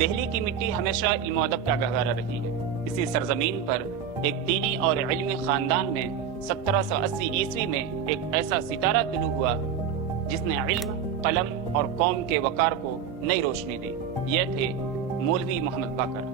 دہلی کی مٹی ہمیشہ علم و ادب کا گہوارہ رہی ہے۔ اسی سرزمین پر ایک دینی اور علمی خاندان میں 1780 عیسوی میں ایک ایسا ستارہ طلوع ہوا جس نے علم، قلم اور قوم کے وقار کو نئی روشنی دی۔ یہ تھے مولوی محمد باقر۔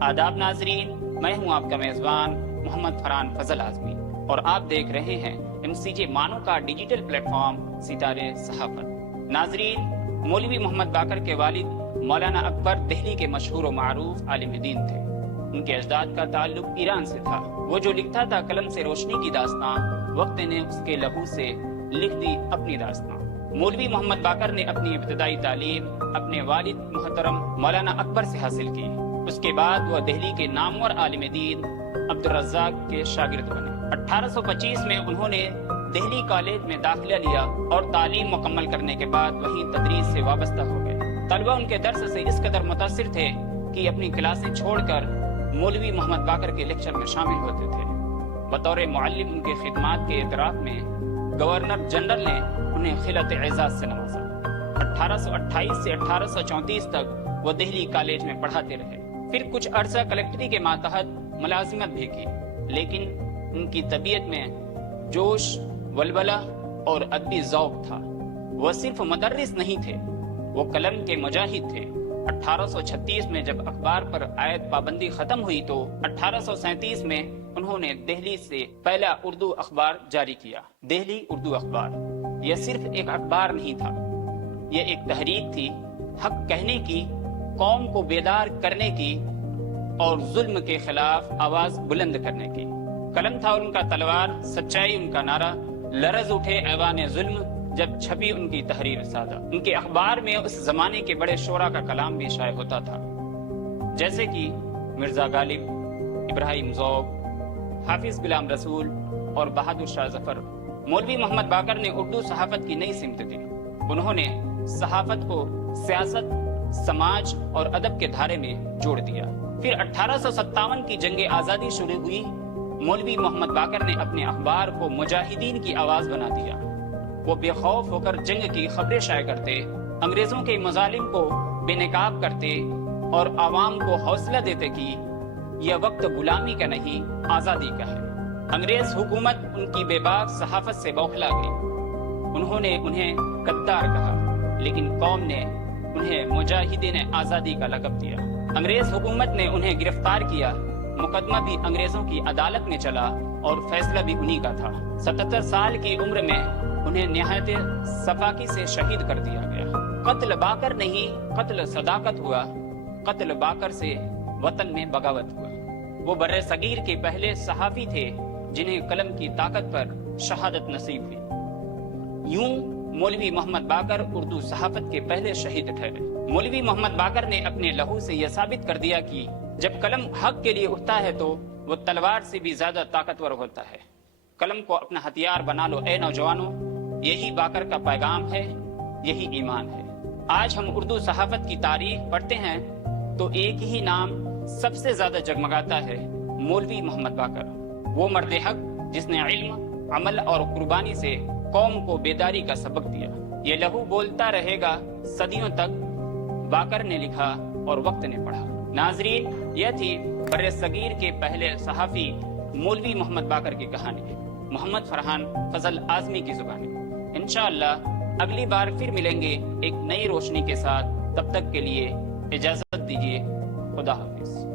آداب ناظرین، میں ہوں آپ کا میزبان محمد فرحان فضل اعظمی اور آپ دیکھ رہے ہیں MCJ مانو کا ڈیجیٹل پلیٹ فارم ستارے صحافت۔ ناظرین، مولوی محمد باقر کے والد مولانا اکبر دہلی کے مشہور و معروف عالم دین تھے۔ ان کے اجداد کا تعلق ایران سے تھا۔ وہ جو لکھتا تھا قلم سے روشنی کی داستان، وقت نے اس کے لہو سے لکھ دی اپنی داستان۔ مولوی محمد باقر نے اپنی ابتدائی تعلیم اپنے والد محترم مولانا اکبر سے حاصل کی۔ اس کے بعد وہ دہلی کے نامور عالم دین عبدالرزاق کے شاگرد بنے۔ 1825 میں انہوں نے دہلی کالج میں داخلہ لیا اور تعلیم مکمل کرنے کے بعد وہیں تدریس سے وابستہ ہو گئے۔ طلبہ ان کے درس سے اس قدر متاثر تھے کہ اپنی کلاسیں چھوڑ کر مولوی محمد باقر کے لیکچر میں شامل ہوتے تھے۔ بطور معلم ان کے خدمات کے اعتراف میں گورنر جنرل نے انہیں خلعت اعزاز سے نوازا۔ 1828 سے 1834 تک وہ دہلی کالج میں پڑھاتے رہے۔ پھر کچھ عرصہ کلیکٹری کے ماتحت ملازمت بھی کی، لیکن ان کی طبیعت میں جوش، ولولہ اور ادبی ذوق تھا۔ وہ صرف مدرس نہیں تھے، وہ قلم کے مجاہد تھے۔ 1836 میں جب اخبار پر عائد پابندی ختم ہوئی تو 1837 میں انہوں نے دہلی سے پہلا اردو اخبار جاری کیا، دہلی اردو اخبار۔ یہ صرف ایک اخبار نہیں تھا، یہ ایک تحریک تھی، حق کہنے کی، قوم کو بیدار کرنے کی اور ظلم کے خلاف آواز بلند کرنے کی۔ قلم تھا ان کا تلوار، سچائی ان کا نعرہ، لرز اٹھے ایوان ظلم جب چھپی ان کی تحریر سادہ۔ ان کے اخبار میں اس زمانے کے بڑے شعراء کا کلام بھی شائع ہوتا تھا، جیسے کہ مرزا غالب، ابراہیم ذوق، حافظ غلام رسول اور بہادر شاہ ظفر۔ مولوی محمد باقر نے اردو صحافت کی نئی سمت دی۔ انہوں نے صحافت کو سیاست، سماج اور ادب کے دھارے میں جوڑ دیا۔ پھر 1857 کی جنگ آزادی شروع ہوئی۔ مولوی محمد باقر نے اپنے اخبار کو مجاہدین کی آواز بنا دیا۔ وہ بے خوف ہو کر جنگ کی خبریں شائع کرتے، انگریزوں کے مظالم کو بے نقاب کرتے اور عوام کو حوصلہ دیتے کہ یہ وقت غلامی کا نہیں، آزادی کا ہے۔ انگریز حکومت ان کی بے باک صحافت سے بوکھلا گئی۔ انہوں نے انہیں غدار کہا، لیکن قوم نے انہیں مجاہدین آزادی کا لقب دیا۔ انگریز حکومت نے انہیں گرفتار کیا، مقدمہ بھی انگریزوں کی عدالت میں چلا اور فیصلہ بھی انہی کا تھا۔ 77 سال کی عمر میں انہیں نہایت سفاکی سے شہید کر دیا گیا۔ قتل باقر نہیں، قتل صداقت ہوا۔ قتل باقر سے وطن میں بغاوت ہوا۔ وہ بر صغیر کے پہلے صحافی تھے جنہیں قلم کی طاقت پر شہادت نصیب ہوئی۔ یوں مولوی محمد باقر اردو صحافت کے پہلے شہید ٹھہرے۔ مولوی محمد باقر نے اپنے لہو سے یہ ثابت کر دیا کہ جب قلم حق کے لیے اٹھتا ہے تو وہ تلوار سے بھی زیادہ طاقتور ہوتا ہے۔ قلم کو اپنا ہتھیار بنا لو اے نوجوانوں، یہی باقر کا پیغام ہے، یہی ایمان ہے۔ آج ہم اردو صحافت کی تاریخ پڑھتے ہیں تو ایک ہی نام سب سے زیادہ جگمگاتا ہے، مولوی محمد باقر۔ وہ مرد حق جس نے علم، عمل اور قربانی سے قوم کو بیداری کا سبق دیا۔ یہ لہو بولتا رہے گا صدیوں تک، باقر نے لکھا اور وقت نے پڑھا۔ ناظرین، یہ تھی بر صغیر کے پہلے صحافی مولوی محمد باقر کی کہانی، محمد فرحان فضل اعظمی کی زبانی۔ انشاءاللہ اگلی بار پھر ملیں گے ایک نئی روشنی کے ساتھ۔ تب تک کے لیے اجازت دیجیے، خدا حافظ۔